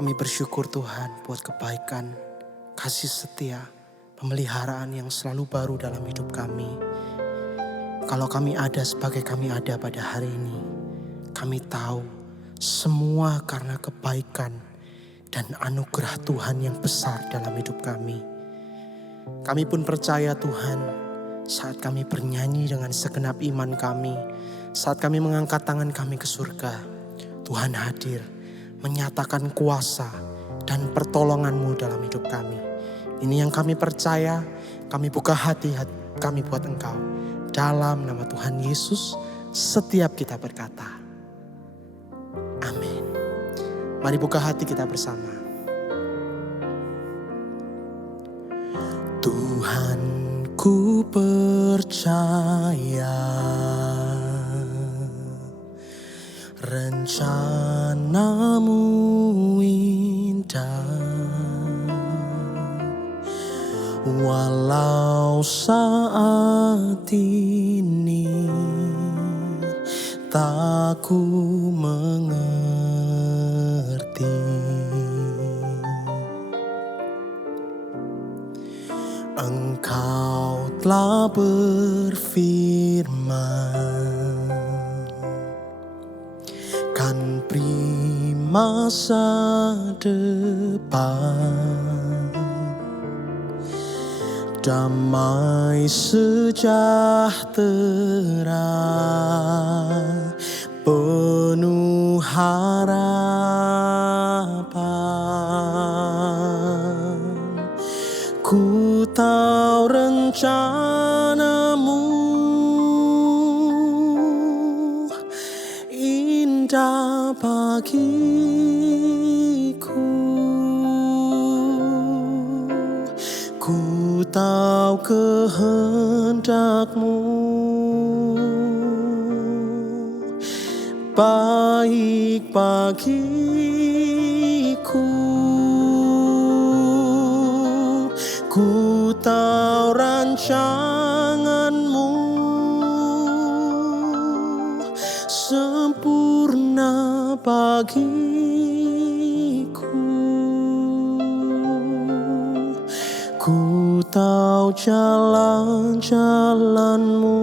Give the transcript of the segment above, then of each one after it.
Kami bersyukur Tuhan buat kebaikan, kasih setia, pemeliharaan yang selalu baru dalam hidup kami. Kalau kami ada sebagai kami ada pada hari ini, kami tahu semua karena kebaikan dan anugerah Tuhan yang besar dalam hidup kami. Kami pun percaya Tuhan, saat kami bernyanyi dengan segenap iman kami, saat kami mengangkat tangan kami ke surga, Tuhan hadir, menyatakan kuasa dan pertolongan-Mu dalam hidup kami. Ini yang kami percaya, kami buka hati kami buat Engkau. Dalam nama Tuhan Yesus, setiap kita berkata, amin. Mari buka hati kita bersama. Tuhan, ku percaya rencana-Mu indah, walau saat ini tak ku mengerti. Engkau telah berfirman, kan beri masa depan, damai sejahtera, penuh harapan. Ku tahu rencana-Mu indah bagiku. Ku tahu kehendak-Mu baik bagiku. Ku tahu rancangan-Mu sempurna bagiku. Ku tahu jalan-jalan-Mu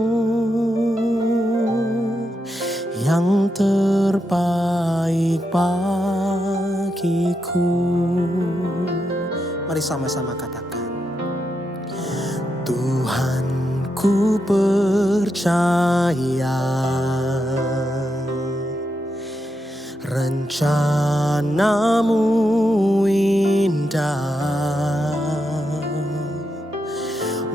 yang terbaik bagiku. Mari sama-sama katakan, Tuhan, ku percaya rencana-Mu indah,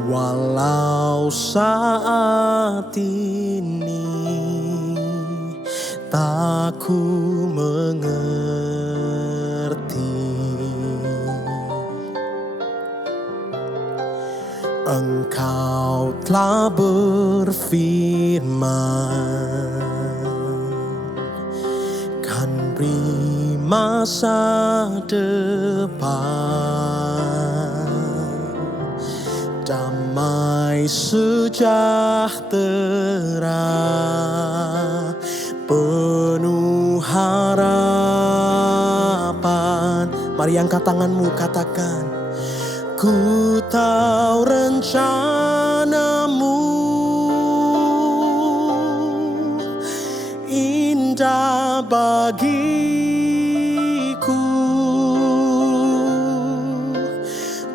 walau saat ini tak ku mengerti. Engkau telah berfirman, kan beri masa depan, damai sejahtera, penuh harapan. Mari angkat tanganmu, katakan, ku tahu rencana-Mu indah bagiku.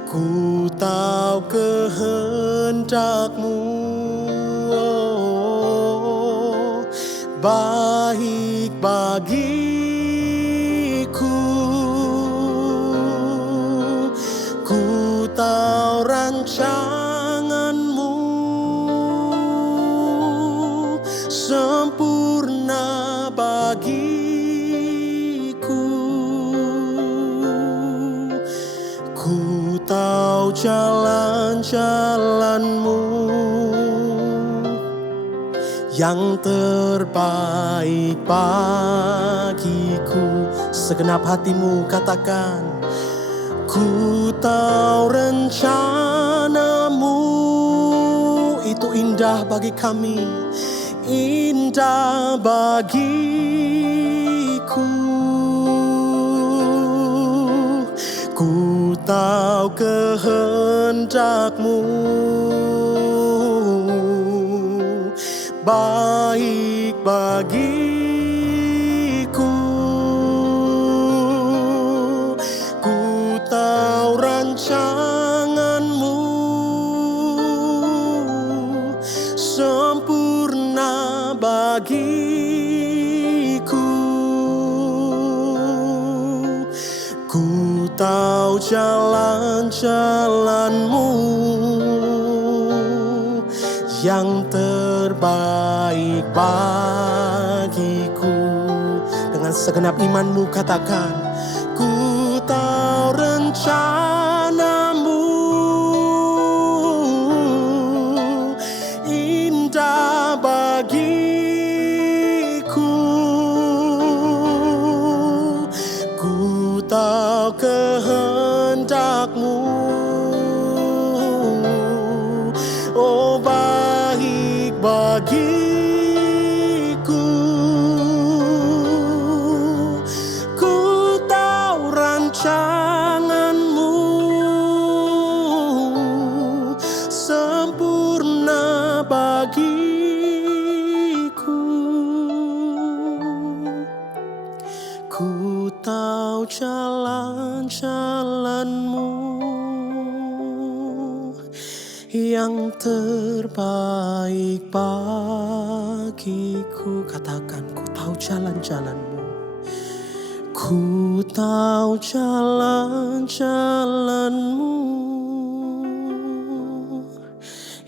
Ku tahu kehendak-Mu baik bagiku. Ku tahu rancangan-Mu sempurna bagiku. Ku tahu jalan-jalan-Mu yang terbaik bagiku. Segenap hatimu katakan, ku tahu rencana-Mu itu indah bagi kami, indah bagiku. Ku tahu kehendak-Mu baik bagiku. Ku tahu rancangan-Mu sempurna bagiku. Ku tahu jalan-jalan-Mu yang terbaik bagiku. Dengan segenap imanmu katakan, ku tahu rencana-Mu indah bagiku. Ku tahu kehendak-Mu, oh baik bagiku. Ku tahu rancangan-Mu sempurna bagiku. Ku tahu jalan-jalan-Mu yang terbaik bagiku. Katakan, ku tahu jalan-jalan-Mu. Ku tahu jalan-jalan-Mu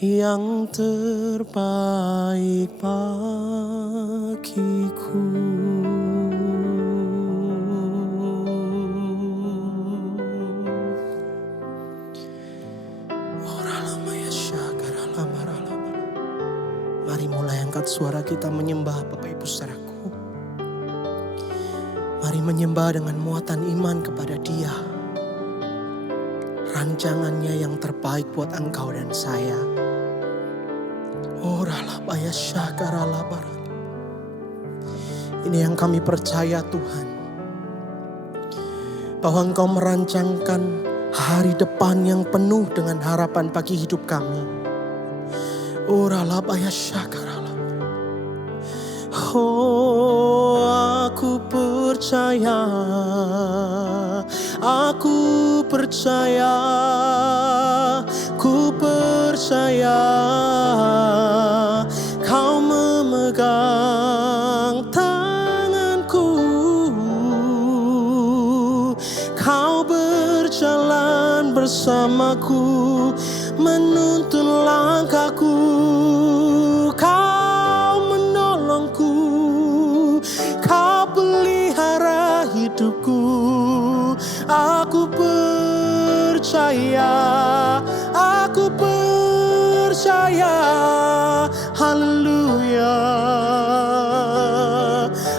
yang terbaik bagiku. Mari mulai angkat suara kita menyembah Bapak Ibu saudaraku. Mari menyembah dengan muatan iman kepada Dia. Rancangannya yang terbaik buat engkau dan saya. Ini yang kami percaya Tuhan. Bahwa Engkau merancangkan hari depan yang penuh dengan harapan bagi hidup kami. Oh, aku percaya, aku percaya, ku percaya, Kau memegang tanganku, Kau berjalan bersamaku, menuntun langkahku, Kau menolongku, Kau pelihara hidupku. Aku percaya, aku percaya, haleluya.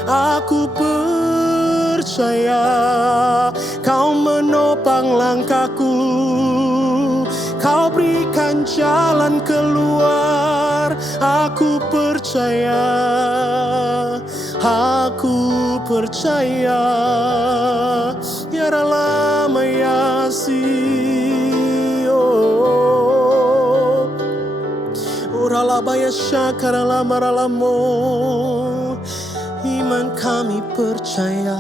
Aku percaya, Kau menopang langkahku, Kau berikan jalan keluar. Aku percaya, aku percaya. Ya lama ya si, oh, uralabaya syakara maralamo. Iman kami percaya,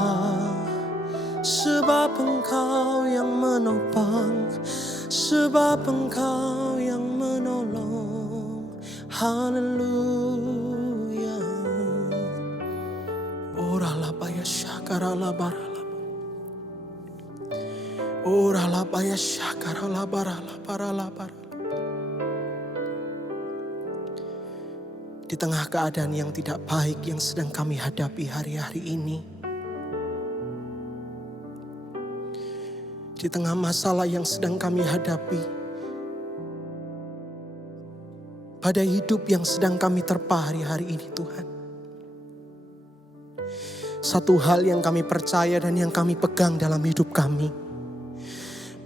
sebab Engkau yang menopang, sebab Engkau yang menolong. Haleluya. Oralabaya syakara labarala. Oralabaya syakara labarala paralabara. Di tengah keadaan yang tidak baik yang sedang kami hadapi hari-hari ini, di tengah masalah yang sedang kami hadapi, pada hidup yang sedang kami terpa hari-hari ini Tuhan. Satu hal yang kami percaya dan yang kami pegang dalam hidup kami,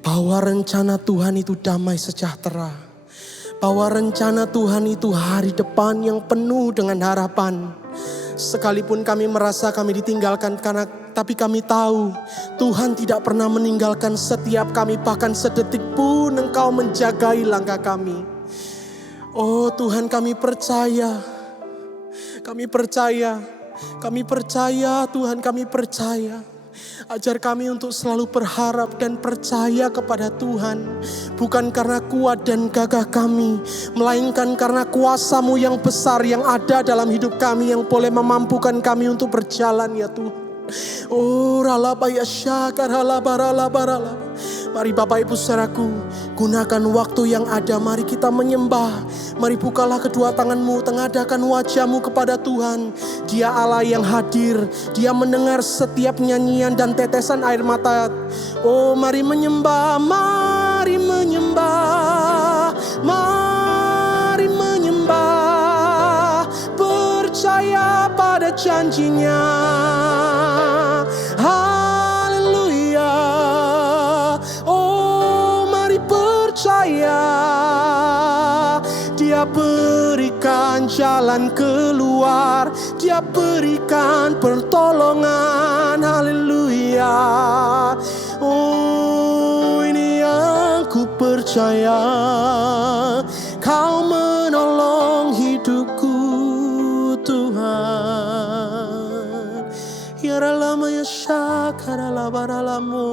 bahwa rencana Tuhan itu damai sejahtera. Bahwa rencana Tuhan itu hari depan yang penuh dengan harapan. Sekalipun kami merasa kami ditinggalkan, tapi kami tahu Tuhan tidak pernah meninggalkan setiap kami. Bahkan sedetik pun Engkau menjagai langkah kami. Oh Tuhan, kami percaya. Kami percaya. Kami percaya Tuhan, kami percaya. Ajar kami untuk selalu berharap dan percaya kepada Tuhan. Bukan karena kuat dan gagah kami, melainkan karena kuasa-Mu yang besar yang ada dalam hidup kami, yang boleh memampukan kami untuk berjalan ya Tuhan. Oh ralabaya syakar halabaralabarala. Mari Bapak Ibu saudaraku, gunakan waktu yang ada. Mari kita menyembah. Mari bukalah kedua tanganmu, tengadakan wajahmu kepada Tuhan. Dia Allah yang hadir. Dia mendengar setiap nyanyian dan tetesan air mata. Oh mari menyembah, mari menyembah, mari menyembah. Percaya pada janjinya. Dia berikan jalan keluar, Dia berikan pertolongan. Haleluya. Oh ini yang ku percaya, Kau menolong hidupku Tuhan. Ya ralama ya syakara baralamu.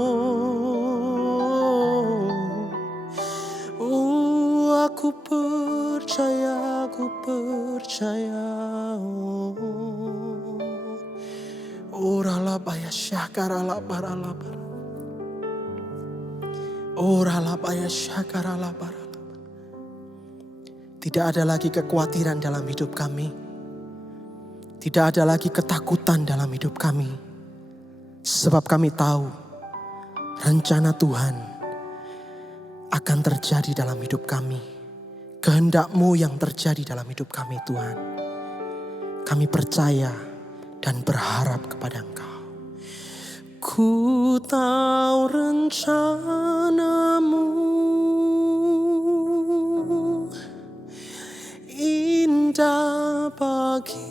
Aku percaya, aku percaya. Oralabaya syakaralabaralabar. Oralabaya syakaralabar. Tidak ada lagi kekhawatiran dalam hidup kami. Tidak ada lagi ketakutan dalam hidup kami. Sebab kami tahu rencana Tuhan akan terjadi dalam hidup kami. Kehendak-Mu yang terjadi dalam hidup kami Tuhan. Kami percaya dan berharap kepada Engkau. Ku tahu rencana-Mu indah bagiku.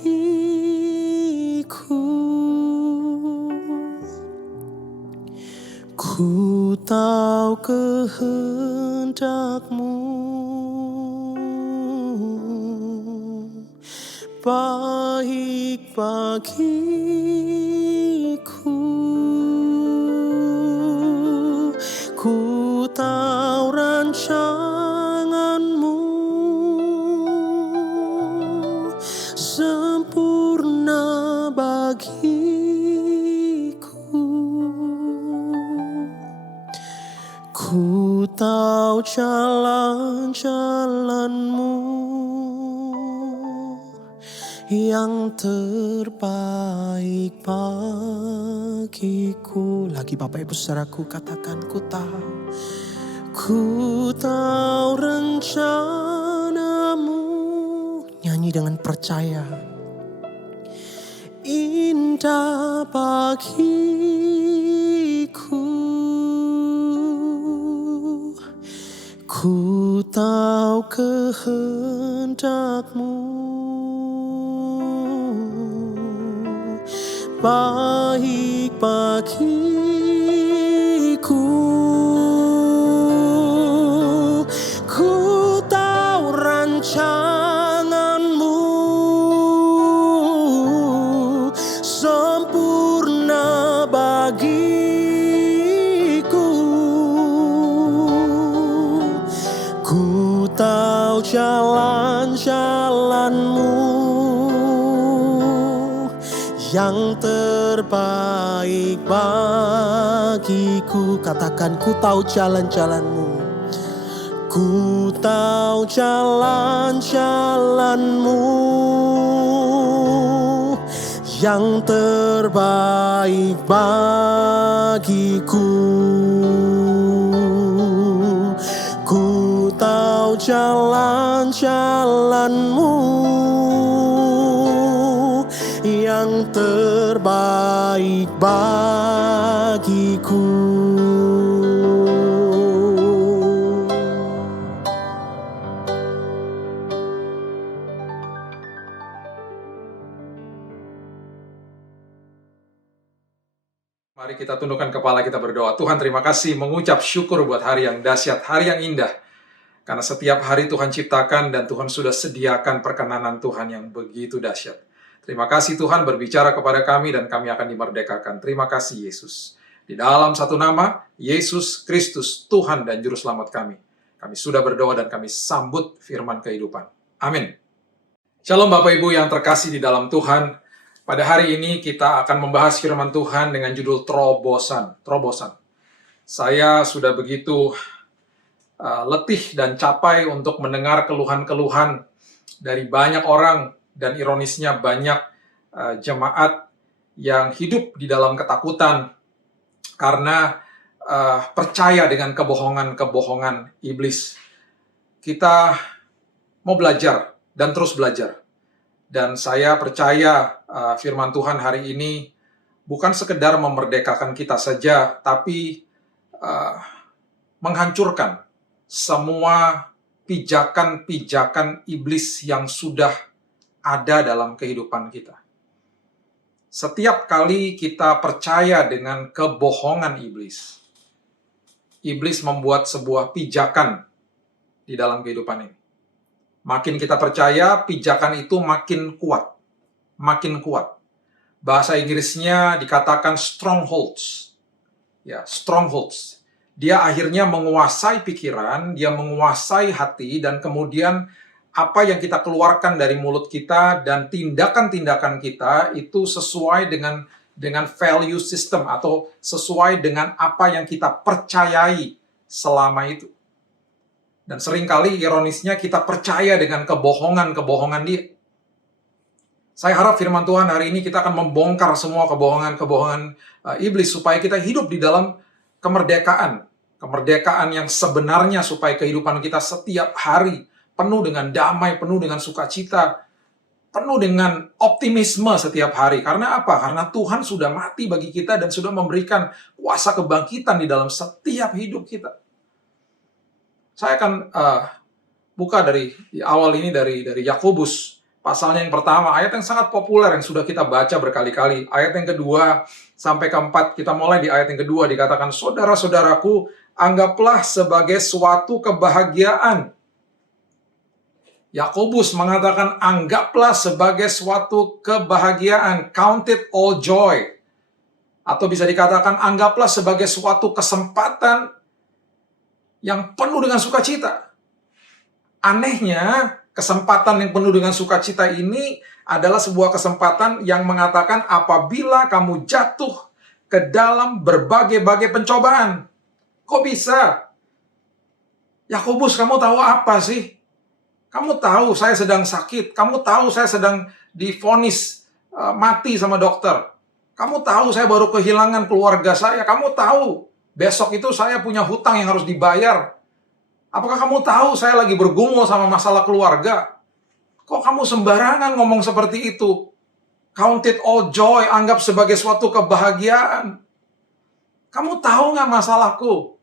Ku tahu kehendak-Mu baik bagiku. Ku tahu rancangan-Mu sempurna bagiku. Ku tahu jalan-jalan-Mu yang terbaik bagiku. Lagi Bapak Ibu saudaraku, katakan ku tahu rencana-Mu. Nyanyi dengan percaya. Indah bagiku. Ku tahu kehendak-Mu baik bagiku. Ku tahu rancangan-Mu sempurna bagiku. Ku tahu jalan-jalan-Mu yang terbaik bagiku. Katakan ku tahu jalan-jalan-Mu. Ku tahu jalan-jalan-Mu yang terbaik bagiku. Ku tahu jalan-jalan-Mu yang terbaik bagiku. kita tundukkan kepala, kita berdoa. Tuhan, terima kasih, mengucap syukur buat hari yang dahsyat, hari yang indah. Karena setiap hari Tuhan ciptakan dan Tuhan sudah sediakan perkenanan Tuhan yang begitu dahsyat. Terima kasih Tuhan berbicara kepada kami dan kami akan dimerdekakan. Terima kasih Yesus. Di dalam satu nama, Yesus Kristus, Tuhan dan Juru Selamat kami. Kami sudah berdoa dan kami sambut firman kehidupan. Amin. Shalom Bapak Ibu yang terkasih di dalam Tuhan. Pada hari ini kita akan membahas firman Tuhan dengan judul terobosan. Terobosan. Saya sudah begitu letih dan capai untuk mendengar keluhan-keluhan dari banyak orang, dan ironisnya banyak jemaat yang hidup di dalam ketakutan karena percaya dengan kebohongan-kebohongan iblis. Kita mau belajar dan terus belajar. Dan saya percaya firman Tuhan hari ini bukan sekedar memerdekakan kita saja, tapi menghancurkan semua pijakan-pijakan iblis yang sudah ada dalam kehidupan kita. Setiap kali kita percaya dengan kebohongan iblis, iblis membuat sebuah pijakan di dalam kehidupan ini. Makin kita percaya, pijakan itu makin kuat. Makin kuat. Bahasa Inggrisnya dikatakan strongholds. Ya, strongholds. Dia akhirnya menguasai pikiran, dia menguasai hati, dan kemudian apa yang kita keluarkan dari mulut kita dan tindakan-tindakan kita itu sesuai dengan value system atau sesuai dengan apa yang kita percayai selama itu. Dan seringkali ironisnya kita percaya dengan kebohongan-kebohongan dia. Saya harap firman Tuhan hari ini kita akan membongkar semua kebohongan-kebohongan iblis supaya kita hidup di dalam kemerdekaan. Kemerdekaan yang sebenarnya supaya kehidupan kita setiap hari penuh dengan damai, penuh dengan sukacita, penuh dengan optimisme setiap hari. Karena apa? Karena Tuhan sudah mati bagi kita dan sudah memberikan kuasa kebangkitan di dalam setiap hidup kita. Saya akan buka dari di awal ini dari Yakobus, pasalnya yang pertama, ayat yang sangat populer yang sudah kita baca berkali-kali. Ayat yang kedua sampai keempat, kita mulai di ayat yang kedua, dikatakan, saudara-saudaraku, anggaplah sebagai suatu kebahagiaan. Yakobus mengatakan, anggaplah sebagai suatu kebahagiaan, count it all joy. Atau bisa dikatakan, anggaplah sebagai suatu kesempatan yang penuh dengan sukacita. Anehnya, kesempatan yang penuh dengan sukacita ini adalah sebuah kesempatan yang mengatakan apabila kamu jatuh ke dalam berbagai-bagai pencobaan. Kok bisa? Yakobus, kamu tahu apa sih? Kamu tahu saya sedang sakit. Kamu tahu saya sedang divonis mati sama dokter. Kamu tahu saya baru kehilangan keluarga saya. Kamu tahu besok itu saya punya hutang yang harus dibayar. Apakah kamu tahu saya lagi bergumul sama masalah keluarga? Kok kamu sembarangan ngomong seperti itu? Count it all joy, anggap sebagai suatu kebahagiaan. Kamu tahu nggak masalahku?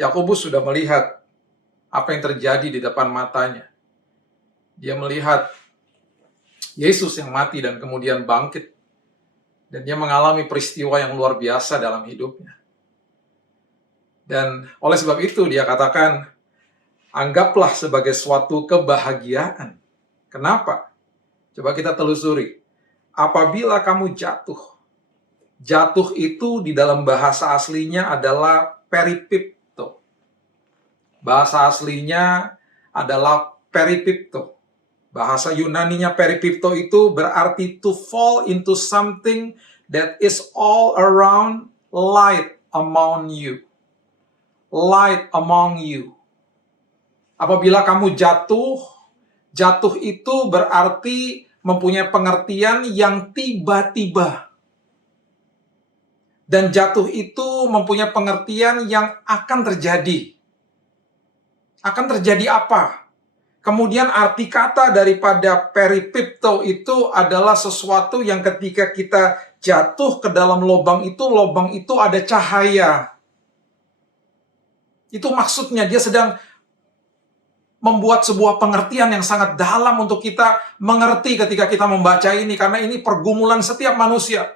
Yakobus sudah melihat apa yang terjadi di depan matanya. Dia melihat Yesus yang mati dan kemudian bangkit. Dan dia mengalami peristiwa yang luar biasa dalam hidupnya. Dan oleh sebab itu dia katakan, anggaplah sebagai suatu kebahagiaan. Kenapa? Coba kita telusuri. Apabila kamu jatuh. Jatuh itu di dalam bahasa aslinya adalah peripipto. Bahasa aslinya adalah peripipto. Bahasa Yunaninya peripipto itu berarti to fall into something that is all around, light among you. Light among you. Apabila kamu jatuh, jatuh itu berarti mempunyai pengertian yang tiba-tiba. Dan jatuh itu mempunyai pengertian yang akan terjadi. Akan terjadi apa? Kemudian arti kata daripada peripipto itu adalah sesuatu yang ketika kita jatuh ke dalam lubang itu ada cahaya. Itu maksudnya, dia sedang membuat sebuah pengertian yang sangat dalam untuk kita mengerti ketika kita membaca ini. Karena ini pergumulan setiap manusia.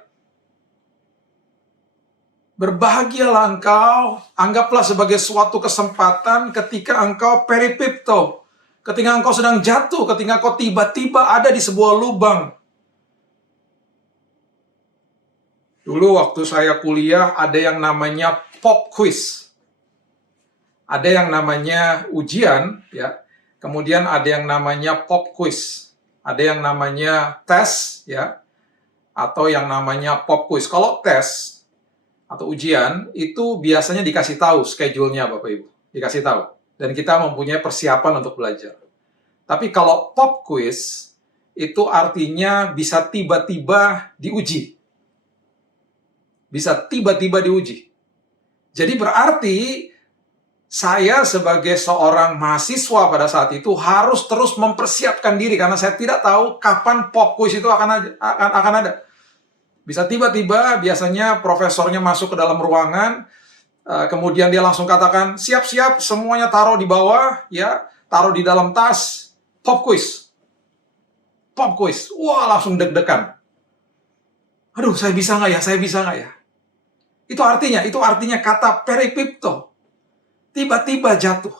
Berbahagialah engkau, anggaplah sebagai suatu kesempatan ketika engkau peripipto, ketika engkau sedang jatuh, ketika engkau tiba-tiba ada di sebuah lubang. Dulu waktu saya kuliah ada yang namanya pop quiz. Ada yang namanya ujian, ya. Kemudian ada yang namanya pop quiz. Ada yang namanya tes, ya. Atau yang namanya pop quiz. Kalau tes atau ujian itu biasanya dikasih tahu schedule-nya Bapak Ibu. Dikasih tahu. Dan kita mempunyai persiapan untuk belajar. Tapi kalau pop quiz itu artinya bisa tiba-tiba diuji. Bisa tiba-tiba diuji. Jadi berarti saya sebagai seorang mahasiswa pada saat itu harus terus mempersiapkan diri karena saya tidak tahu kapan pop quiz itu akan ada. Bisa tiba-tiba biasanya profesornya masuk ke dalam ruangan, kemudian dia langsung katakan, siap-siap semuanya taruh di bawah, ya, taruh di dalam tas, pop quiz. Pop quiz. Wah, langsung deg-degan. Aduh, saya bisa nggak ya? Saya bisa nggak ya? Itu artinya kata peripipto. Tiba-tiba jatuh.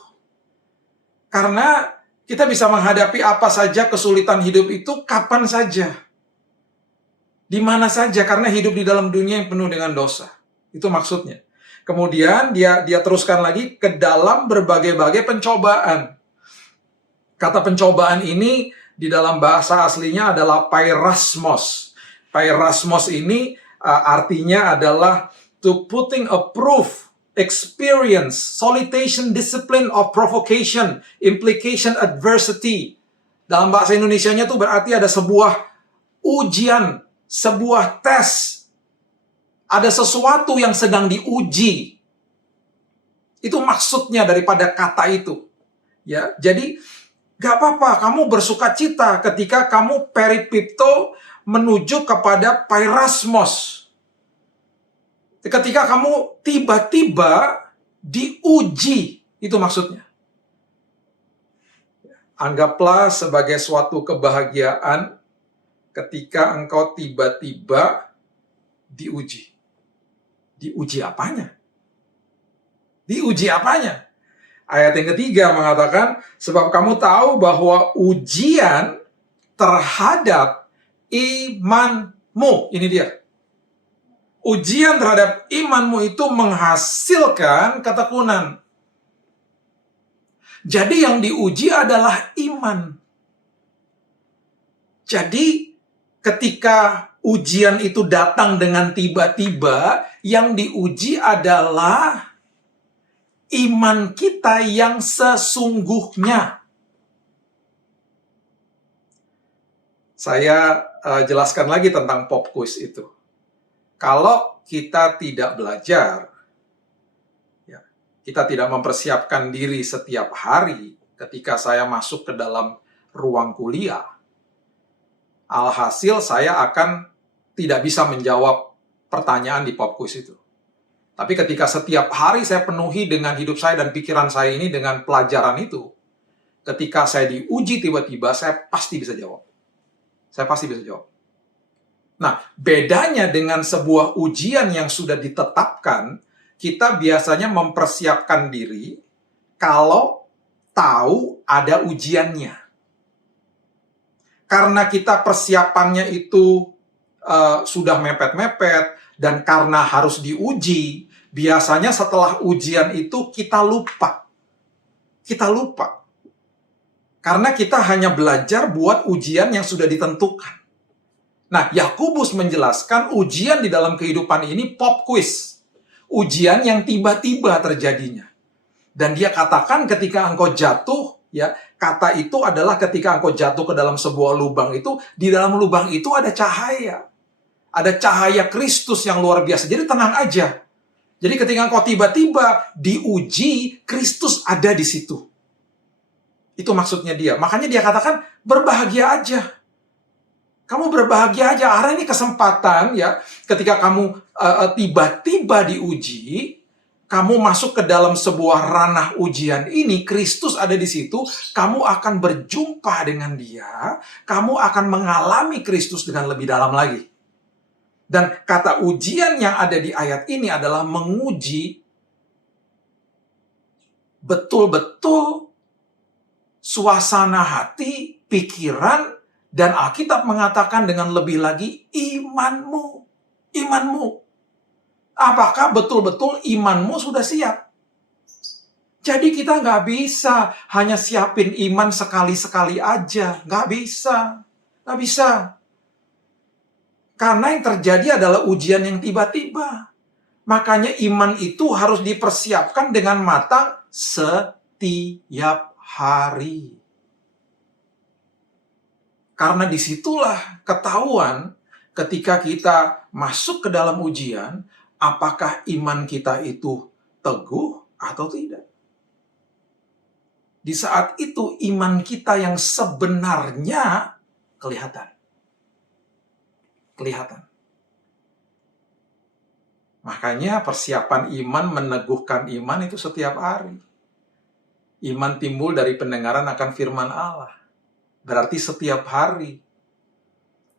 Karena kita bisa menghadapi apa saja kesulitan hidup itu kapan saja. Di mana saja, karena hidup di dalam dunia yang penuh dengan dosa. Itu maksudnya. Kemudian dia teruskan lagi ke dalam berbagai-bagai pencobaan. Kata pencobaan ini di dalam bahasa aslinya adalah pairasmos. Pairasmos ini artinya adalah to putting a proof, experience, solicitation, discipline of provocation, implication, adversity. Dalam bahasa Indonesianya itu berarti ada sebuah ujian, sebuah tes. Ada sesuatu yang sedang diuji. Itu maksudnya daripada kata itu. Ya, jadi gak apa-apa kamu bersukacita ketika kamu peripipto menuju kepada pairasmos. Ketika kamu tiba-tiba diuji, itu maksudnya. Anggaplah sebagai suatu kebahagiaan ketika engkau tiba-tiba diuji. Diuji apanya? Diuji apanya? Ayat yang ketiga mengatakan, sebab kamu tahu bahwa ujian terhadap imanmu. Ini dia. Ujian terhadap imanmu itu menghasilkan ketekunan. Jadi yang diuji adalah iman. Jadi ketika ujian itu datang dengan tiba-tiba, yang diuji adalah iman kita yang sesungguhnya. Saya jelaskan lagi tentang pop quiz itu. Kalau kita tidak belajar, ya, kita tidak mempersiapkan diri setiap hari ketika saya masuk ke dalam ruang kuliah, alhasil saya akan tidak bisa menjawab pertanyaan di pop quiz itu. Tapi ketika setiap hari saya penuhi dengan hidup saya dan pikiran saya ini dengan pelajaran itu, ketika saya diuji tiba-tiba, saya pasti bisa jawab. Saya pasti bisa jawab. Nah, bedanya dengan sebuah ujian yang sudah ditetapkan, kita biasanya mempersiapkan diri kalau tahu ada ujiannya. Karena kita persiapannya itu sudah mepet-mepet, dan karena harus diuji, biasanya setelah ujian itu kita lupa. Kita lupa. Karena kita hanya belajar buat ujian yang sudah ditentukan. Nah, Yakobus menjelaskan ujian di dalam kehidupan ini pop quiz. Ujian yang tiba-tiba terjadinya. Dan dia katakan ketika engkau jatuh, ya, kata itu adalah ketika engkau jatuh ke dalam sebuah lubang itu, di dalam lubang itu ada cahaya. Ada cahaya Kristus yang luar biasa. Jadi tenang aja. Jadi ketika engkau tiba-tiba diuji, Kristus ada di situ. Itu maksudnya dia. Makanya dia katakan, berbahagia aja. Kamu berbahagia aja, karena ini kesempatan ya, ketika kamu tiba-tiba diuji, kamu masuk ke dalam sebuah ranah ujian ini, Kristus ada di situ, kamu akan berjumpa dengan dia, kamu akan mengalami Kristus dengan lebih dalam lagi. Dan kata ujian yang ada di ayat ini adalah menguji betul-betul suasana hati, pikiran, dan Alkitab mengatakan dengan lebih lagi imanmu. Imanmu. Apakah betul-betul imanmu sudah siap? Jadi kita nggak bisa hanya siapin iman sekali-sekali aja. Nggak bisa. Nggak bisa. Karena yang terjadi adalah ujian yang tiba-tiba. Makanya iman itu harus dipersiapkan dengan matang setiap hari. Karena disitulah ketahuan ketika kita masuk ke dalam ujian, apakah iman kita itu teguh atau tidak. Di saat itu iman kita yang sebenarnya kelihatan. Kelihatan. Makanya persiapan iman, meneguhkan iman itu setiap hari. Iman timbul dari pendengaran akan firman Allah. Berarti setiap hari.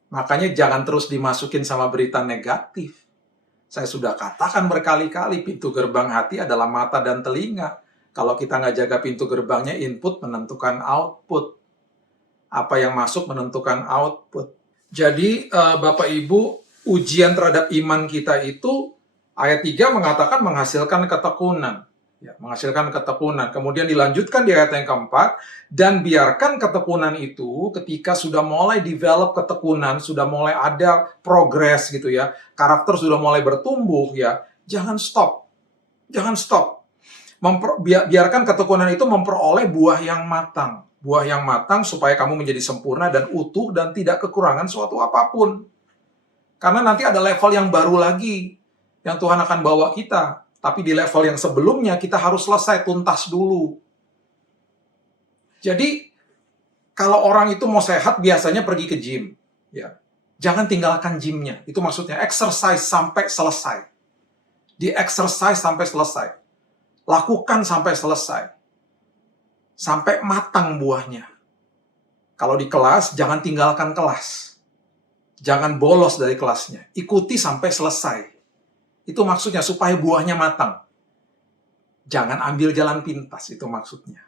Makanya jangan terus dimasukin sama berita negatif. Saya sudah katakan berkali-kali, pintu gerbang hati adalah mata dan telinga. Kalau kita nggak jaga pintu gerbangnya, input menentukan output. Apa yang masuk menentukan output. Jadi, Bapak Ibu, ujian terhadap iman kita itu, ayat 3 mengatakan menghasilkan ketekunan. Ya, menghasilkan ketekunan. Kemudian dilanjutkan di ayat yang keempat, dan biarkan ketekunan itu ketika sudah mulai develop ketekunan, sudah mulai ada progres gitu ya, karakter sudah mulai bertumbuh ya, jangan stop. Jangan stop. Biarkan ketekunan itu memperoleh buah yang matang. Buah yang matang supaya kamu menjadi sempurna dan utuh dan tidak kekurangan suatu apapun. Karena nanti ada level yang baru lagi yang Tuhan akan bawa kita. Tapi di level yang sebelumnya kita harus selesai tuntas dulu. Jadi kalau orang itu mau sehat biasanya pergi ke gym. Ya. Jangan tinggalkan gymnya. Itu maksudnya exercise sampai selesai. Di exercise sampai selesai. Lakukan sampai selesai. Sampai matang buahnya. Kalau di kelas, jangan tinggalkan kelas. Jangan bolos dari kelasnya. Ikuti sampai selesai. Itu maksudnya supaya buahnya matang. Jangan ambil jalan pintas, itu maksudnya.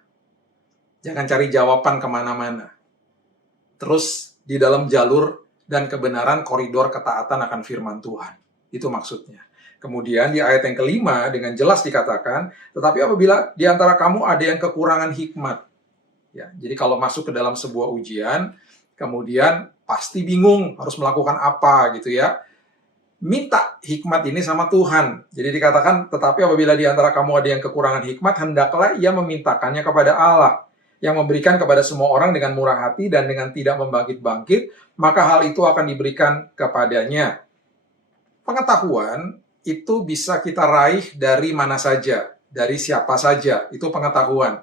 Jangan cari jawaban kemana-mana. Terus di dalam jalur dan kebenaran koridor ketaatan akan firman Tuhan. Itu maksudnya. Kemudian di ayat yang kelima dengan jelas dikatakan, tetapi apabila di antara kamu ada yang kekurangan hikmat. Ya, jadi kalau masuk ke dalam sebuah ujian, kemudian pasti bingung harus melakukan apa gitu ya. Minta hikmat ini sama Tuhan. Jadi dikatakan, tetapi apabila di antara kamu ada yang kekurangan hikmat, hendaklah ia memintakannya kepada Allah, yang memberikan kepada semua orang dengan murah hati dan dengan tidak membangkit-bangkit, maka hal itu akan diberikan kepadanya. Pengetahuan itu bisa kita raih dari mana saja, dari siapa saja, itu pengetahuan.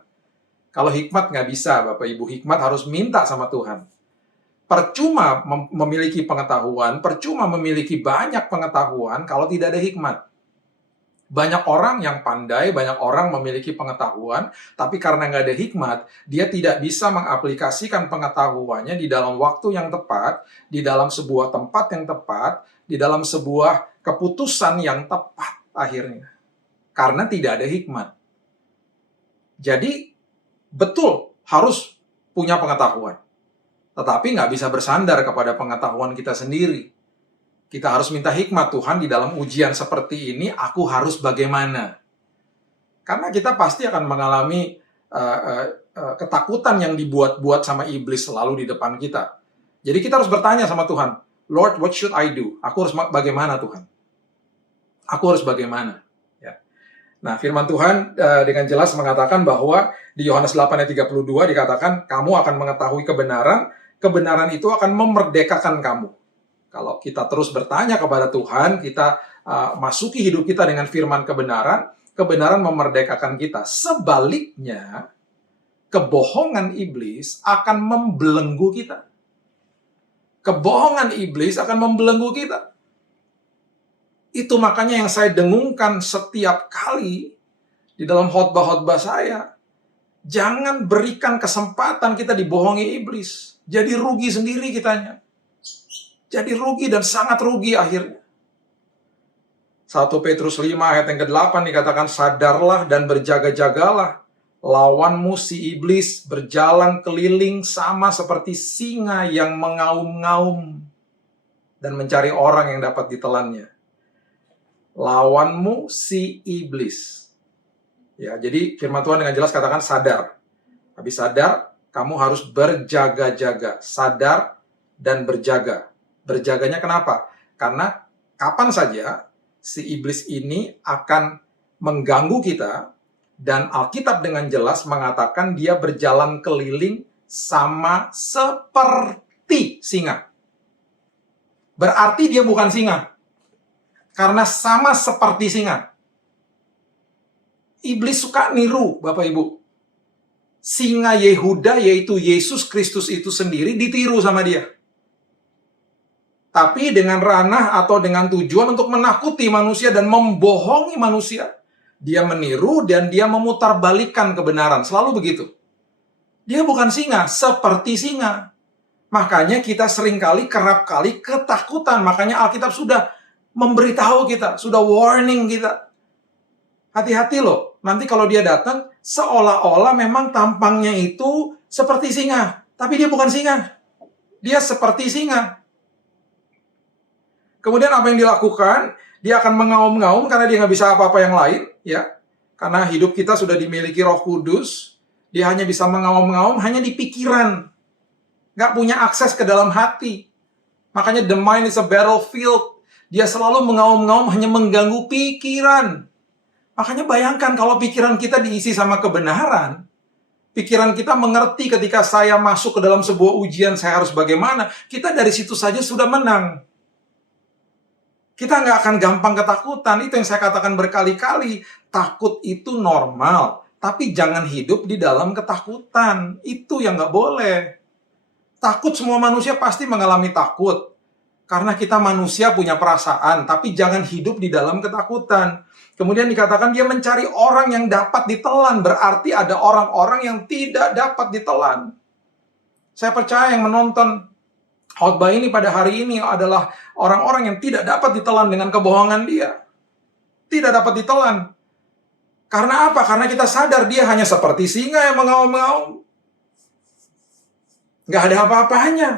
Kalau hikmat nggak bisa, Bapak Ibu, hikmat harus minta sama Tuhan. Percuma memiliki pengetahuan, percuma memiliki banyak pengetahuan kalau tidak ada hikmat. Banyak orang yang pandai, banyak orang memiliki pengetahuan, tapi karena nggak ada hikmat, dia tidak bisa mengaplikasikan pengetahuannya di dalam waktu yang tepat, di dalam sebuah tempat yang tepat, di dalam sebuah keputusan yang tepat akhirnya. Karena tidak ada hikmat. Jadi, betul harus punya pengetahuan. Tetapi nggak bisa bersandar kepada pengetahuan kita sendiri. Kita harus minta hikmat Tuhan di dalam ujian seperti ini, aku harus bagaimana? Karena kita pasti akan mengalami ketakutan yang dibuat-buat sama iblis selalu di depan kita. Jadi kita harus bertanya sama Tuhan, Lord, what should I do? Aku harus bagaimana Tuhan? Aku harus bagaimana? Ya. Nah, firman Tuhan dengan jelas mengatakan bahwa di Yohanes 8 ayat 32 dikatakan, kamu akan mengetahui kebenaran, kebenaran itu akan memerdekakan kamu. Kalau kita terus bertanya kepada Tuhan, kita masuki hidup kita dengan firman kebenaran, kebenaran memerdekakan kita. Sebaliknya, kebohongan iblis akan membelenggu kita. Kebohongan iblis akan membelenggu kita. Itu makanya yang saya dengungkan setiap kali di dalam khotbah-khotbah saya. Jangan berikan kesempatan kita dibohongi iblis. Jadi rugi sendiri kitanya. Jadi rugi dan sangat rugi akhirnya. 1 Petrus 5 ayat yang ke-8 dikatakan, sadarlah dan berjaga-jagalah. Lawanmu si iblis berjalan keliling sama seperti singa yang mengaum-ngaum dan mencari orang yang dapat ditelannya. Lawanmu si iblis. Ya, jadi firman Tuhan dengan jelas katakan sadar. Habis sadar, kamu harus berjaga-jaga. Sadar dan berjaga. Berjaganya kenapa? Karena kapan saja si iblis ini akan mengganggu kita, dan Alkitab dengan jelas mengatakan dia berjalan keliling sama seperti singa. Berarti dia bukan singa. Karena sama seperti singa. Iblis suka niru, Bapak Ibu. Singa Yehuda, yaitu Yesus Kristus itu sendiri, ditiru sama dia. Tapi dengan ranah atau dengan tujuan untuk menakuti manusia dan membohongi manusia. Dia meniru dan dia memutarbalikkan kebenaran. Selalu begitu. Dia bukan singa, seperti singa. Makanya kita seringkali, kerap kali ketakutan. Makanya Alkitab sudah memberitahu kita, sudah warning kita. Hati-hati loh, nanti kalau dia datang, seolah-olah memang tampangnya itu seperti singa. Tapi dia bukan singa. Dia seperti singa. Kemudian apa yang dilakukan? Dia akan mengaum-ngaum karena dia nggak bisa apa-apa yang lain, ya. Karena hidup kita sudah dimiliki Roh Kudus, dia hanya bisa mengaum-ngaum hanya di pikiran. Nggak punya akses ke dalam hati. Makanya the mind is a battlefield. Dia selalu mengaum-ngaum hanya mengganggu pikiran. Makanya bayangkan kalau pikiran kita diisi sama kebenaran, pikiran kita mengerti ketika saya masuk ke dalam sebuah ujian, saya harus bagaimana, kita dari situ saja sudah menang. Kita nggak akan gampang ketakutan. Itu yang saya katakan berkali-kali. Takut itu normal. Tapi jangan hidup di dalam ketakutan. Itu yang nggak boleh. Takut, semua manusia pasti mengalami takut. Karena kita manusia punya perasaan. Tapi jangan hidup di dalam ketakutan. Kemudian dikatakan dia mencari orang yang dapat ditelan. Berarti ada orang-orang yang tidak dapat ditelan. Saya percaya yang menonton khotbah ini pada hari ini adalah orang-orang yang tidak dapat ditelan dengan kebohongan dia. Tidak dapat ditelan. Karena apa? Karena kita sadar dia hanya seperti singa yang mengaum-ngaum. Nggak ada apa-apanya.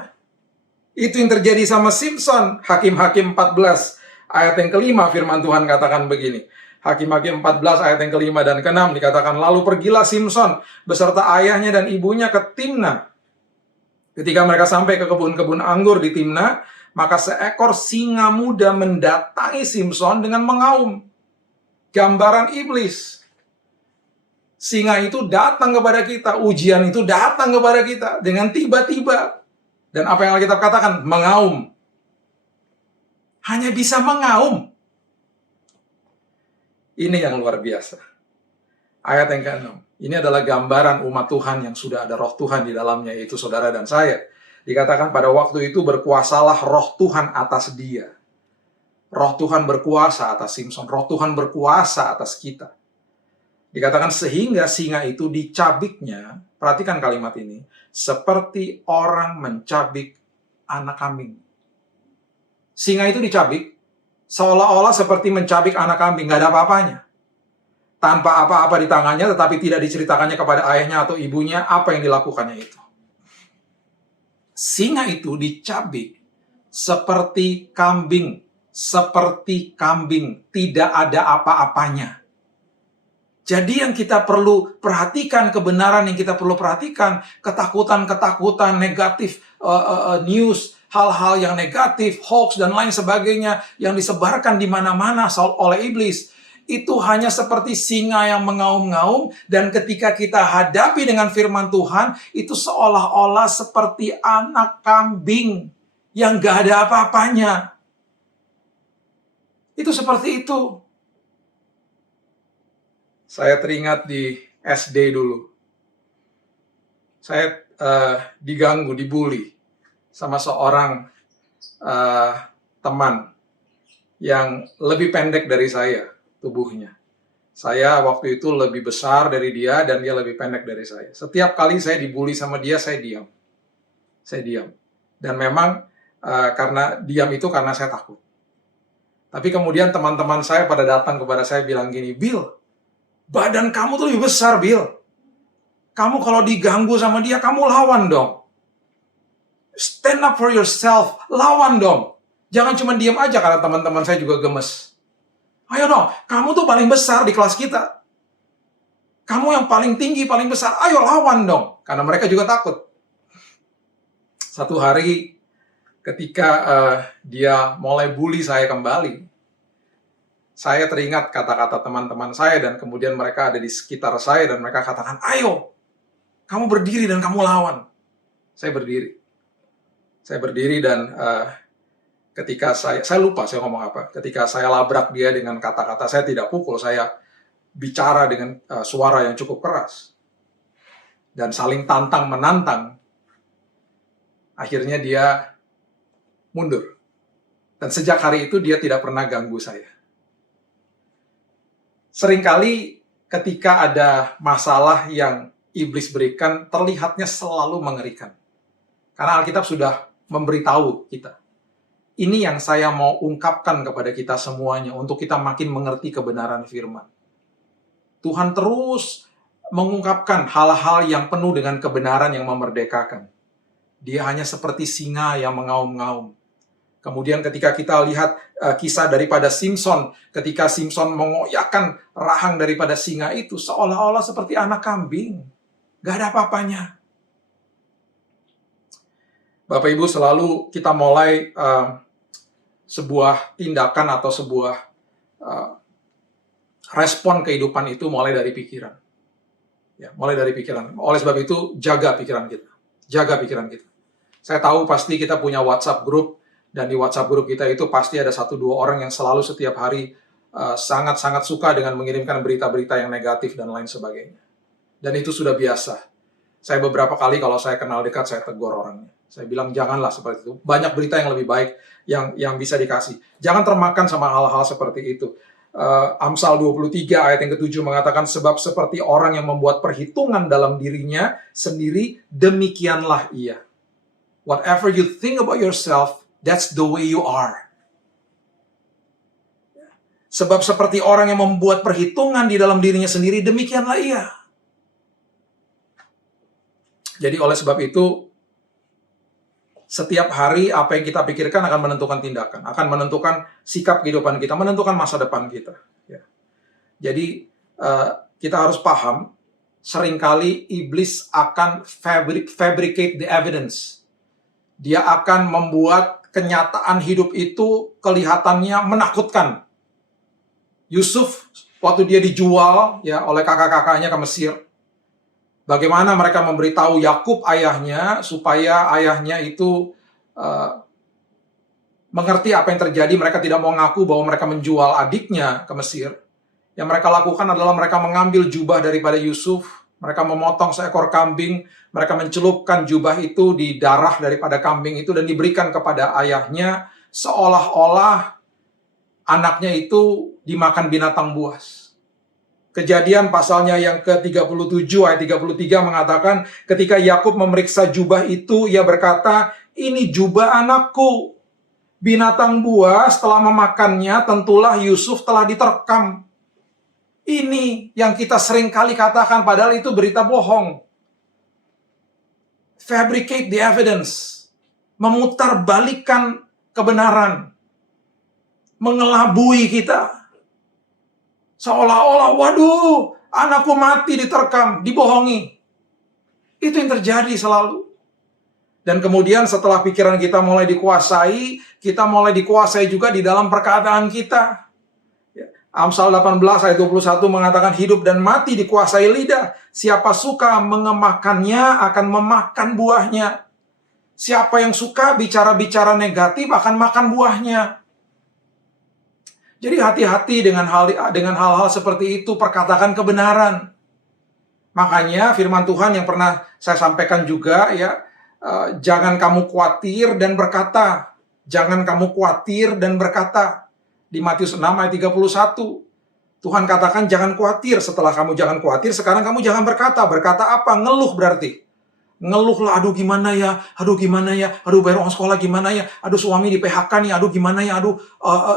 Itu yang terjadi sama Simson. Hakim-Hakim 14 ayat yang kelima firman Tuhan katakan begini. Hakim-Hakim 14 ayat yang kelima dan keenam dikatakan, lalu pergilah Simson beserta ayahnya dan ibunya ke Timna. Ketika mereka sampai ke kebun-kebun anggur di Timna, maka seekor singa muda mendatangi Simson dengan mengaum. Gambaran iblis. Singa itu datang kepada kita, ujian itu datang kepada kita dengan tiba-tiba. Dan apa yang Alkitab katakan? Mengaum. Hanya bisa mengaum. Ini yang luar biasa. Ayat yang ke-6. Ini adalah gambaran umat Tuhan yang sudah ada roh Tuhan di dalamnya, yaitu saudara dan saya. Dikatakan pada waktu itu berkuasalah roh Tuhan atas dia. Roh Tuhan berkuasa atas Simson. Roh Tuhan berkuasa atas kita. Dikatakan sehingga singa itu dicabiknya, perhatikan kalimat ini, seperti orang mencabik anak kambing. Singa itu dicabik, seolah-olah seperti mencabik anak kambing, nggak ada apa-apanya. Tanpa apa-apa di tangannya, tetapi tidak diceritakannya kepada ayahnya atau ibunya apa yang dilakukannya itu. Singa itu dicabik seperti kambing. Seperti kambing. Tidak ada apa-apanya. Jadi yang kita perlu perhatikan, kebenaran yang kita perlu perhatikan, ketakutan-ketakutan, negatif news, hal-hal yang negatif, hoax, dan lain sebagainya, yang disebarkan di mana-mana oleh iblis, itu hanya seperti singa yang mengaum-ngaum, dan ketika kita hadapi dengan firman Tuhan, itu seolah-olah seperti anak kambing yang gak ada apa-apanya. Itu seperti itu. Saya teringat di SD dulu. Saya diganggu, dibully sama seorang teman yang lebih pendek dari saya. Tubuhnya. Saya waktu itu lebih besar dari dia dan dia lebih pendek dari saya. Setiap kali saya dibully sama dia, saya diam. Saya diam. Dan memang karena diam itu karena saya takut. Tapi kemudian teman-teman saya pada datang kepada saya bilang gini, Bill, badan kamu tuh lebih besar, Bill. Kamu kalau diganggu sama dia, kamu lawan dong. Stand up for yourself, lawan dong. Jangan cuma diam aja, karena teman-teman saya juga gemes. Ayo dong, kamu tuh paling besar di kelas kita. Kamu yang paling tinggi, paling besar, ayo lawan dong. Karena mereka juga takut. Satu hari, ketika dia mulai bully saya kembali, saya teringat kata-kata teman-teman saya, dan kemudian mereka ada di sekitar saya, dan mereka katakan, ayo, kamu berdiri dan kamu lawan. Saya berdiri. Saya berdiri dan ketika saya lupa saya ngomong apa. Ketika saya labrak dia dengan kata-kata, saya tidak pukul, saya bicara dengan suara yang cukup keras. Dan saling tantang-menantang. Akhirnya dia mundur. Dan sejak hari itu dia tidak pernah ganggu saya. Seringkali ketika ada masalah yang iblis berikan, terlihatnya selalu mengerikan. Karena Alkitab sudah memberitahu kita. Ini yang saya mau ungkapkan kepada kita semuanya, untuk kita makin mengerti kebenaran firman. Tuhan terus mengungkapkan hal-hal yang penuh dengan kebenaran yang memerdekakan. Dia hanya seperti singa yang mengaum-ngaum. Kemudian ketika kita lihat kisah daripada Simpson, ketika Simpson mengoyakkan rahang daripada singa itu, seolah-olah seperti anak kambing. Gak ada apa-apanya. Bapak Ibu, selalu kita mulai sebuah tindakan atau sebuah respon kehidupan itu mulai dari pikiran. Ya, mulai dari pikiran. Oleh sebab itu, jaga pikiran kita. Jaga pikiran kita. Saya tahu pasti kita punya WhatsApp group, dan di WhatsApp group kita itu pasti ada 1-2 orang yang selalu setiap hari sangat-sangat suka dengan mengirimkan berita-berita yang negatif dan lain sebagainya. Dan itu sudah biasa. Saya beberapa kali kalau saya kenal dekat, saya tegur orangnya. Saya bilang, janganlah seperti itu. Banyak berita yang lebih baik yang bisa dikasih. Jangan termakan sama hal-hal seperti itu. Amsal 23 ayat yang ke-7 mengatakan, sebab seperti orang yang membuat perhitungan dalam dirinya sendiri, demikianlah ia. Whatever you think about yourself, that's the way you are. Sebab seperti orang yang membuat perhitungan di dalam dirinya sendiri, demikianlah ia. Jadi oleh sebab itu, setiap hari apa yang kita pikirkan akan menentukan tindakan, akan menentukan sikap kehidupan kita, menentukan masa depan kita. Ya. Jadi kita harus paham, seringkali iblis akan fabricate the evidence. Dia akan membuat kenyataan hidup itu kelihatannya menakutkan. Yusuf, waktu dia dijual ya oleh kakak-kakaknya ke Mesir, bagaimana mereka memberitahu Yakub ayahnya supaya ayahnya itu mengerti apa yang terjadi. Mereka tidak mau ngaku bahwa mereka menjual adiknya ke Mesir. Yang mereka lakukan adalah mereka mengambil jubah daripada Yusuf, mereka memotong seekor kambing, mereka mencelupkan jubah itu di darah daripada kambing itu dan diberikan kepada ayahnya, seolah-olah anaknya itu dimakan binatang buas. Kejadian pasalnya yang ke-37 ayat 33 mengatakan, ketika Yakub memeriksa jubah itu, ia berkata, ini jubah anakku. Binatang buas telah memakannya, tentulah Yusuf telah diterkam. Ini yang kita sering kali katakan, padahal itu berita bohong. Fabricate the evidence. Memutarbalikkan kebenaran. Mengelabui kita. Seolah-olah, waduh, anakku mati diterkam, dibohongi. Itu yang terjadi selalu. Dan kemudian setelah pikiran kita mulai dikuasai, kita mulai dikuasai juga di dalam perkataan kita. Amsal 18 ayat 21 mengatakan, hidup dan mati dikuasai lidah. Siapa suka mengemakannya akan memakan buahnya. Siapa yang suka bicara-bicara negatif akan makan buahnya. Jadi hati-hati dengan hal-hal seperti itu, perkatakan kebenaran. Makanya firman Tuhan yang pernah saya sampaikan juga ya, jangan kamu khawatir dan berkata. Jangan kamu khawatir dan berkata. Di Matius 6 ayat 31. Tuhan katakan jangan khawatir. Setelah kamu jangan khawatir, sekarang kamu jangan berkata. Berkata apa? Ngeluh berarti. Ngeluh lah, aduh gimana ya, aduh bayar uang sekolah gimana ya, aduh suami di PHK nih, aduh gimana ya, aduh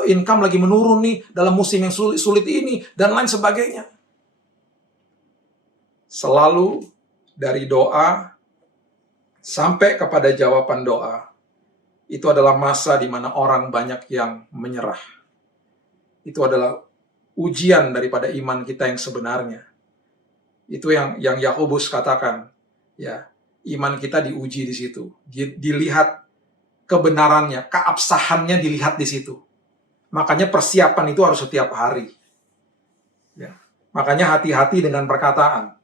income lagi menurun nih dalam musim yang sulit ini, dan lain sebagainya. Selalu dari doa sampai kepada jawaban doa, itu adalah masa di mana orang banyak yang menyerah. Itu adalah ujian daripada iman kita yang sebenarnya. Itu yang Yakobus katakan, ya. Iman kita diuji di situ. Dilihat kebenarannya, keabsahannya dilihat di situ. Makanya persiapan itu harus setiap hari. Ya. Makanya hati-hati dengan perkataan.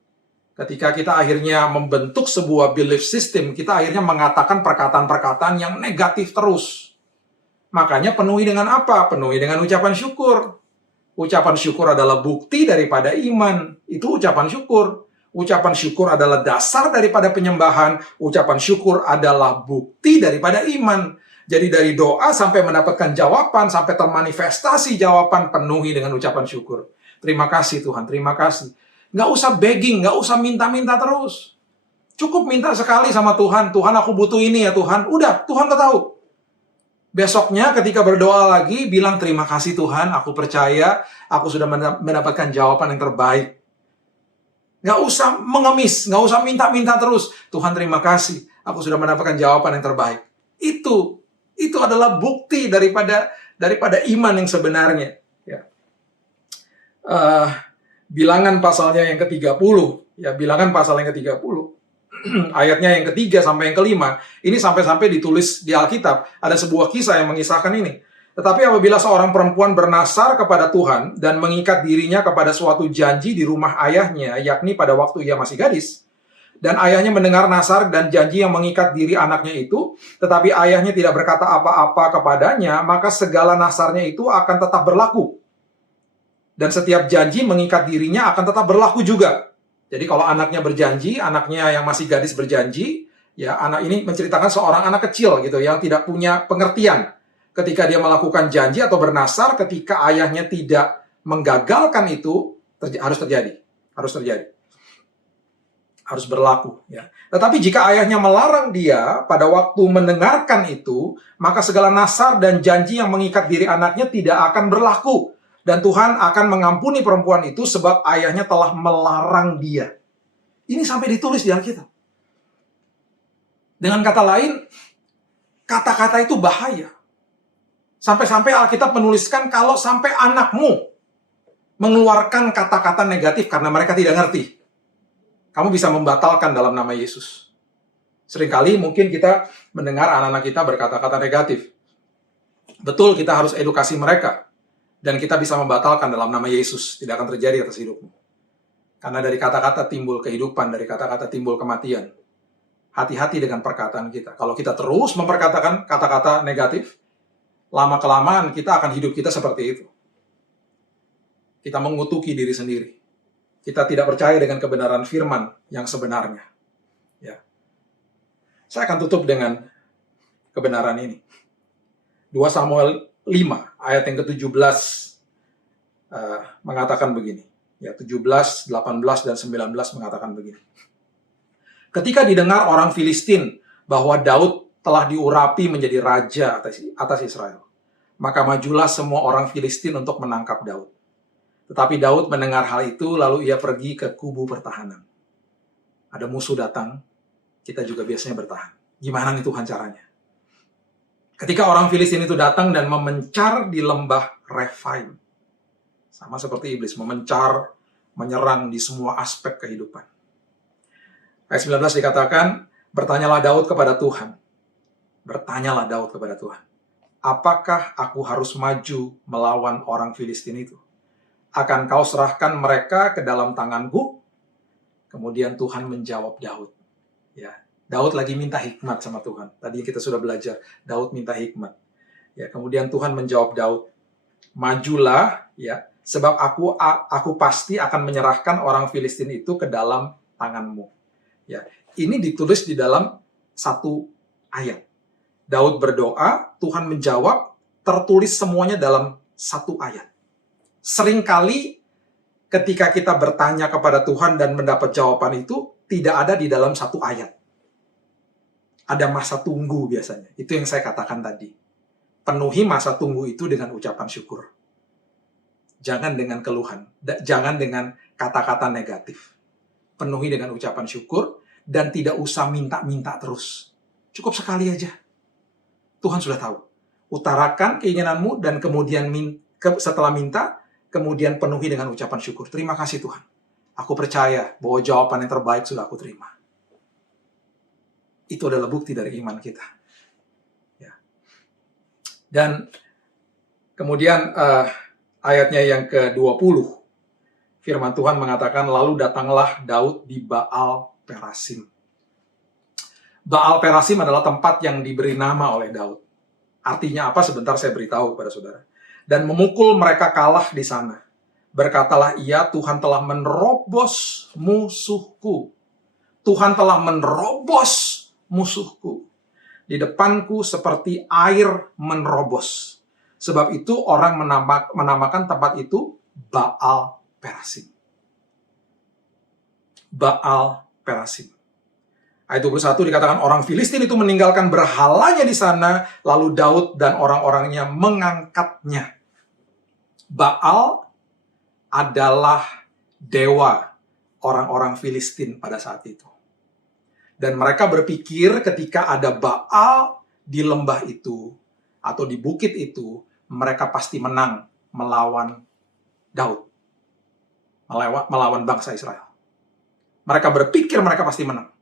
Ketika kita akhirnya membentuk sebuah belief system, kita akhirnya mengatakan perkataan-perkataan yang negatif terus. Makanya penuhi dengan apa? Penuhi dengan ucapan syukur. Ucapan syukur adalah bukti daripada iman. Itu ucapan syukur. Ucapan syukur adalah dasar daripada penyembahan. Ucapan syukur adalah bukti daripada iman. Jadi dari doa sampai mendapatkan jawaban, sampai termanifestasi jawaban, penuhi dengan ucapan syukur. Terima kasih Tuhan, terima kasih. Nggak usah begging, nggak usah minta-minta terus. Cukup minta sekali sama Tuhan. Tuhan, aku butuh ini ya Tuhan. Udah, Tuhan udah tahu. Besoknya ketika berdoa lagi, bilang terima kasih Tuhan, aku percaya, aku sudah mendapatkan jawaban yang terbaik. Nggak usah mengemis, nggak usah minta-minta terus. Tuhan terima kasih, aku sudah mendapatkan jawaban yang terbaik. Itu adalah bukti daripada iman yang sebenarnya. Ya. Bilangan pasalnya yang ke-30, ya bilangan pasal yang ke-30, ayatnya yang ketiga sampai yang kelima, ini sampai-sampai ditulis di Alkitab. Ada sebuah kisah yang mengisahkan ini. Tetapi apabila seorang perempuan bernasar kepada Tuhan dan mengikat dirinya kepada suatu janji di rumah ayahnya, yakni pada waktu ia masih gadis, dan ayahnya mendengar nasar dan janji yang mengikat diri anaknya itu, tetapi ayahnya tidak berkata apa-apa kepadanya, maka segala nasarnya itu akan tetap berlaku. Dan setiap janji mengikat dirinya akan tetap berlaku juga. Jadi kalau anaknya berjanji, anaknya yang masih gadis berjanji, ya anak ini menceritakan seorang anak kecil gitu yang tidak punya pengertian. Ketika dia melakukan janji atau bernasar, ketika ayahnya tidak menggagalkan itu, harus terjadi. Harus berlaku. Ya. Tetapi jika ayahnya melarang dia pada waktu mendengarkan itu, maka segala nasar dan janji yang mengikat diri anaknya tidak akan berlaku. Dan Tuhan akan mengampuni perempuan itu sebab ayahnya telah melarang dia. Ini sampai ditulis di Alkitab. Dengan kata lain, kata-kata itu bahaya. Sampai-sampai Alkitab menuliskan kalau sampai anakmu mengeluarkan kata-kata negatif karena mereka tidak ngerti, kamu bisa membatalkan dalam nama Yesus. Seringkali mungkin kita mendengar anak-anak kita berkata-kata negatif. Betul, kita harus edukasi mereka. Dan kita bisa membatalkan dalam nama Yesus. Tidak akan terjadi atas hidupmu. Karena dari kata-kata timbul kehidupan, dari kata-kata timbul kematian. Hati-hati dengan perkataan kita. Kalau kita terus memperkatakan kata-kata negatif, lama-kelamaan kita akan hidup kita seperti itu. Kita mengutuki diri sendiri. Kita tidak percaya dengan kebenaran firman yang sebenarnya. Ya. Saya akan tutup dengan kebenaran ini. 2 Samuel 5, ayat yang ke-17 mengatakan begini. Ya, 17, 18, dan 19 mengatakan begini. Ketika didengar orang Filistin bahwa Daud telah diurapi menjadi raja atas Israel, maka majulah semua orang Filistin untuk menangkap Daud. Tetapi Daud mendengar hal itu, lalu ia pergi ke kubu pertahanan. Ada musuh datang, kita juga biasanya bertahan. Gimana nih Tuhan caranya? Ketika orang Filistin itu datang dan memencar di lembah Refaim. Sama seperti iblis, memencar, menyerang di semua aspek kehidupan. Ayat 19 dikatakan, bertanyalah Daud kepada Tuhan. Bertanyalah Daud kepada Tuhan. Apakah aku harus maju melawan orang Filistin itu? Akan kau serahkan mereka ke dalam tanganku? Kemudian Tuhan menjawab Daud. Ya, Daud lagi minta hikmat sama Tuhan. Tadi kita sudah belajar, Daud minta hikmat. Ya, kemudian Tuhan menjawab Daud, majulah, ya, sebab aku pasti akan menyerahkan orang Filistin itu ke dalam tanganmu. Ya, ini ditulis di dalam satu ayat. Daud berdoa, Tuhan menjawab, tertulis semuanya dalam satu ayat. Seringkali ketika kita bertanya kepada Tuhan dan mendapat jawaban itu, tidak ada di dalam satu ayat. Ada masa tunggu biasanya. Itu yang saya katakan tadi. Penuhi masa tunggu itu dengan ucapan syukur. Jangan dengan keluhan. Jangan dengan kata-kata negatif. Penuhi dengan ucapan syukur dan tidak usah minta-minta terus. Cukup sekali aja. Tuhan sudah tahu. Utarakan keinginanmu dan kemudian setelah minta, kemudian penuhi dengan ucapan syukur. Terima kasih Tuhan. Aku percaya bahwa jawaban yang terbaik sudah aku terima. Itu adalah bukti dari iman kita. Ya. Dan kemudian ayatnya yang ke-20. Firman Tuhan mengatakan, lalu datanglah Daud di Baal Perasim. Baal Perasim adalah tempat yang diberi nama oleh Daud. Artinya apa? Sebentar saya beritahu kepada saudara. Dan memukul mereka kalah di sana. Berkatalah ia, Tuhan telah menerobos musuhku. Tuhan telah menerobos musuhku. Di depanku seperti air menerobos. Sebab itu orang menamakan tempat itu Baal Perasim. Baal Perasim. Ayat 21 dikatakan orang Filistin itu meninggalkan berhalanya di sana, lalu Daud dan orang-orangnya mengangkatnya. Baal adalah dewa orang-orang Filistin pada saat itu. Dan mereka berpikir ketika ada Baal di lembah itu, atau di bukit itu, mereka pasti menang melawan Daud. Melawan bangsa Israel. Mereka berpikir mereka pasti menang.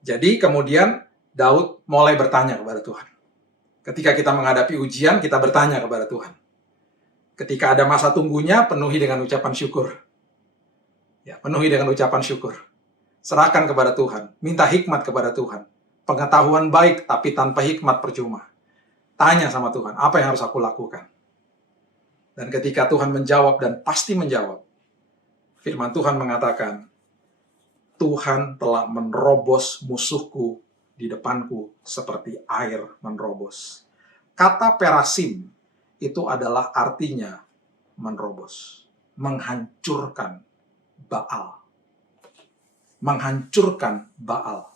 Jadi kemudian Daud mulai bertanya kepada Tuhan. Ketika kita menghadapi ujian, kita bertanya kepada Tuhan. Ketika ada masa tunggunya, penuhi dengan ucapan syukur. Ya, penuhi dengan ucapan syukur. Serahkan kepada Tuhan. Minta hikmat kepada Tuhan. Pengetahuan baik, tapi tanpa hikmat percuma. Tanya sama Tuhan, apa yang harus aku lakukan? Dan ketika Tuhan menjawab, dan pasti menjawab, firman Tuhan mengatakan, Tuhan telah menerobos musuhku di depanku seperti air menerobos. Kata perasim itu adalah artinya menerobos, menghancurkan Baal. Menghancurkan Baal.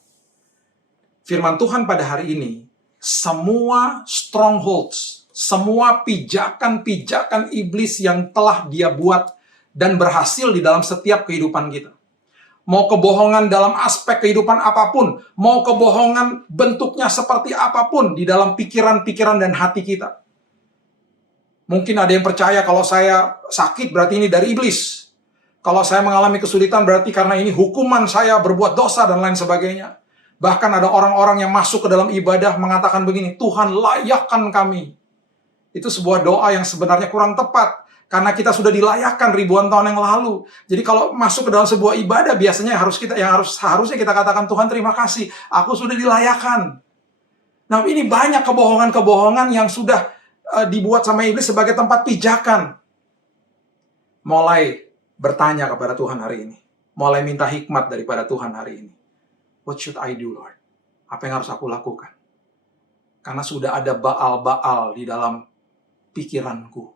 Firman Tuhan pada hari ini, semua strongholds, semua pijakan-pijakan iblis yang telah dia buat dan berhasil di dalam setiap kehidupan kita. Mau kebohongan dalam aspek kehidupan apapun, mau kebohongan bentuknya seperti apapun di dalam pikiran-pikiran dan hati kita. Mungkin ada yang percaya kalau saya sakit berarti ini dari iblis. Kalau saya mengalami kesulitan berarti karena ini hukuman saya berbuat dosa dan lain sebagainya. Bahkan ada orang-orang yang masuk ke dalam ibadah mengatakan begini, Tuhan layakkan kami. Itu sebuah doa yang sebenarnya kurang tepat. Karena kita sudah dilayakkan ribuan tahun yang lalu. Jadi kalau masuk ke dalam sebuah ibadah, biasanya harusnya kita katakan, Tuhan terima kasih, aku sudah dilayakkan. Nah ini banyak kebohongan-kebohongan yang sudah dibuat sama iblis sebagai tempat pijakan. Mulai bertanya kepada Tuhan hari ini. Mulai minta hikmat daripada Tuhan hari ini. What should I do, Lord? Apa yang harus aku lakukan? Karena sudah ada Baal-Baal di dalam pikiranku.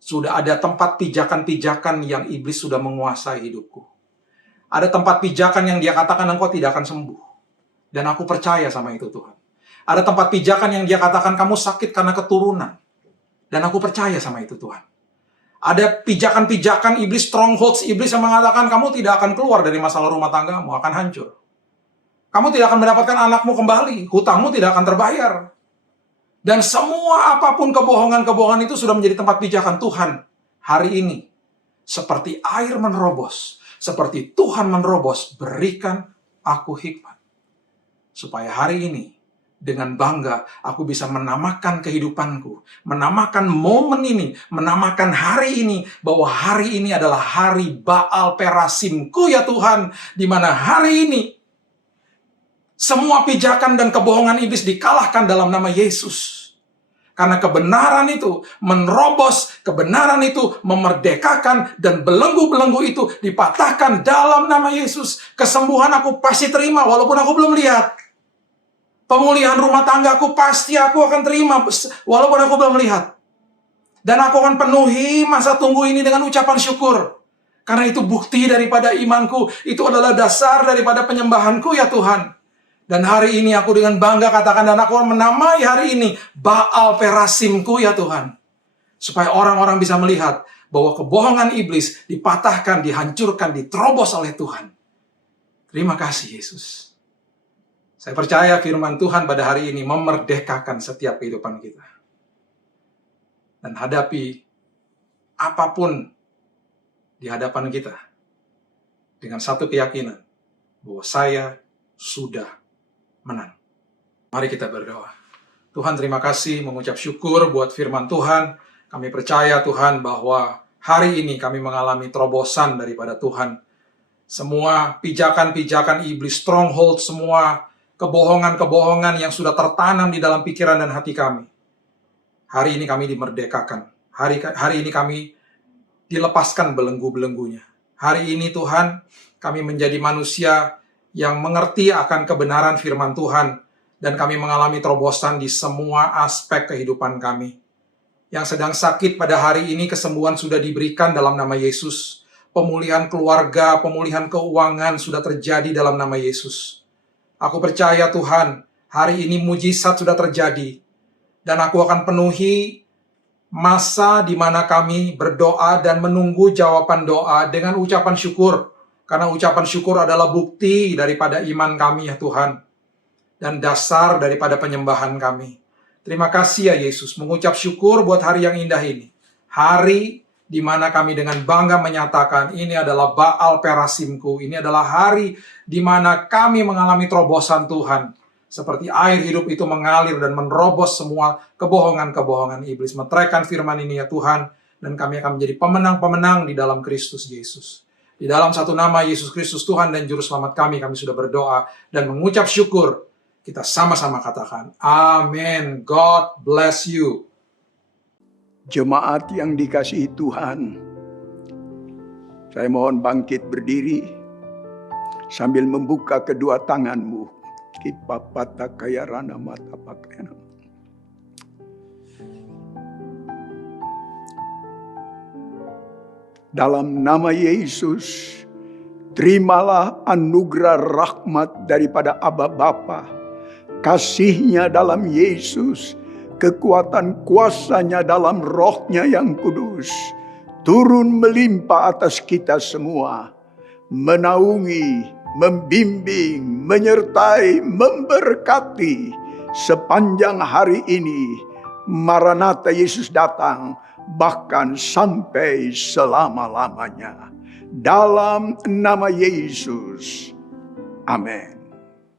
Sudah ada tempat pijakan-pijakan yang iblis sudah menguasai hidupku. Ada tempat pijakan yang dia katakan engkau tidak akan sembuh. Dan aku percaya sama itu Tuhan. Ada tempat pijakan yang dia katakan kamu sakit karena keturunan. Dan aku percaya sama itu Tuhan. Ada pijakan-pijakan iblis, strongholds iblis yang mengatakan kamu tidak akan keluar dari masalah rumah tanggamu, akan hancur. Kamu tidak akan mendapatkan anakmu kembali, hutangmu tidak akan terbayar. Dan semua apapun kebohongan-kebohongan itu sudah menjadi tempat pijakan Tuhan hari ini. Seperti air menerobos, seperti Tuhan menerobos, berikan aku hikmat. Supaya hari ini, dengan bangga, aku bisa menamakan kehidupanku, menamakan momen ini, menamakan hari ini, bahwa hari ini adalah hari Baal Perasimku ya Tuhan, di mana hari ini, semua pijakan dan kebohongan iblis dikalahkan dalam nama Yesus. Karena kebenaran itu menerobos, kebenaran itu memerdekakan, dan belenggu-belenggu itu dipatahkan dalam nama Yesus. Kesembuhan aku pasti terima walaupun aku belum lihat. Pemulihan rumah tanggaku pasti aku akan terima walaupun aku belum lihat. Dan aku akan penuhi masa tunggu ini dengan ucapan syukur. Karena itu bukti daripada imanku, itu adalah dasar daripada penyembahanku ya Tuhan. Dan hari ini aku dengan bangga katakan, dan aku menamai hari ini Baal Perasimku ya Tuhan. Supaya orang-orang bisa melihat bahwa kebohongan iblis dipatahkan, dihancurkan, diterobos oleh Tuhan. Terima kasih Yesus. Saya percaya firman Tuhan pada hari ini memerdekakan setiap kehidupan kita. Dan hadapi apapun di hadapan kita dengan satu keyakinan bahwa saya sudah menang. Mari kita berdoa. Tuhan, terima kasih, mengucap syukur buat firman Tuhan. Kami percaya Tuhan bahwa hari ini kami mengalami terobosan daripada Tuhan. Semua pijakan-pijakan iblis, stronghold, semua kebohongan-kebohongan yang sudah tertanam di dalam pikiran dan hati kami. Hari ini kami dimerdekakan. Hari ini kami dilepaskan belenggu-belenggunya. Hari ini Tuhan, kami menjadi manusia yang mengerti akan kebenaran firman Tuhan, dan kami mengalami terobosan di semua aspek kehidupan kami. Yang sedang sakit pada hari ini, kesembuhan sudah diberikan dalam nama Yesus. Pemulihan keluarga, pemulihan keuangan sudah terjadi dalam nama Yesus. Aku percaya Tuhan, hari ini mujizat sudah terjadi, dan aku akan penuhi masa di mana kami berdoa dan menunggu jawaban doa dengan ucapan syukur. Karena ucapan syukur adalah bukti daripada iman kami ya Tuhan. Dan dasar daripada penyembahan kami. Terima kasih ya Yesus, mengucap syukur buat hari yang indah ini. Hari di mana kami dengan bangga menyatakan ini adalah Baal Perasimku. Ini adalah hari di mana kami mengalami terobosan Tuhan. Seperti air hidup itu mengalir dan menerobos semua kebohongan-kebohongan iblis. Meteraikan firman ini ya Tuhan. Dan kami akan menjadi pemenang-pemenang di dalam Kristus Yesus. Di dalam satu nama Yesus Kristus Tuhan dan Juru Selamat kami sudah berdoa dan mengucap syukur. Kita sama-sama katakan, amin. God bless you. Jemaat yang dikasihi Tuhan, saya mohon bangkit berdiri sambil membuka kedua tanganmu. Kipapata kaya rana mata pakaian. Dalam nama Yesus, terimalah anugerah rahmat daripada Aba Bapa, kasih-Nya dalam Yesus, kekuatan kuasa-Nya dalam Roh-Nya yang kudus, turun melimpah atas kita semua, menaungi, membimbing, menyertai, memberkati sepanjang hari ini. Maranatha, Yesus datang, bahkan sampai selama-lamanya. Dalam nama Yesus. Amin.